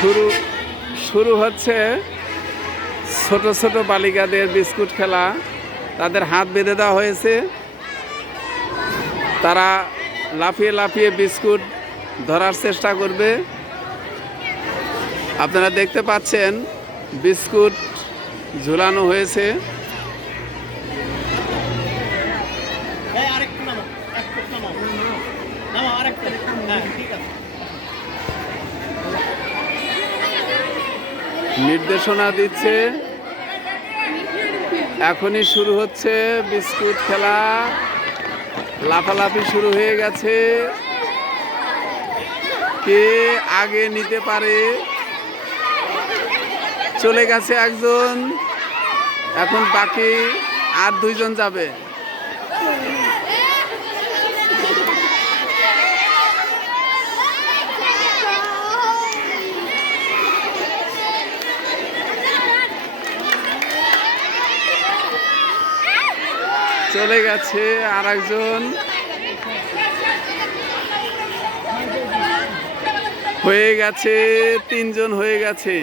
শুরু শুরু হচ্ছে ছোট ছোট বালিকাদের বিস্কুট খেলা। তাদের হাত বেঁধে দেওয়া হয়েছে, তারা লাফিয়ে লাফিয়ে বিস্কুট ধরার চেষ্টা করবে। আপনারা দেখতে পাচ্ছেন বিস্কুট ঝুলানো হয়েছে। নির্দেশনা দিচ্ছে, এখনই শুরু হচ্ছে বিস্কুট খেলা। লাফালাফি শুরু হয়ে গেছে, কে আগে নিতে পারে। চলে গেছে একজন, এখন বাকি আর দুইজন যাবে। চলে গেছে আর একজন, হয়ে গেছে তিনজন হয়ে গেছে।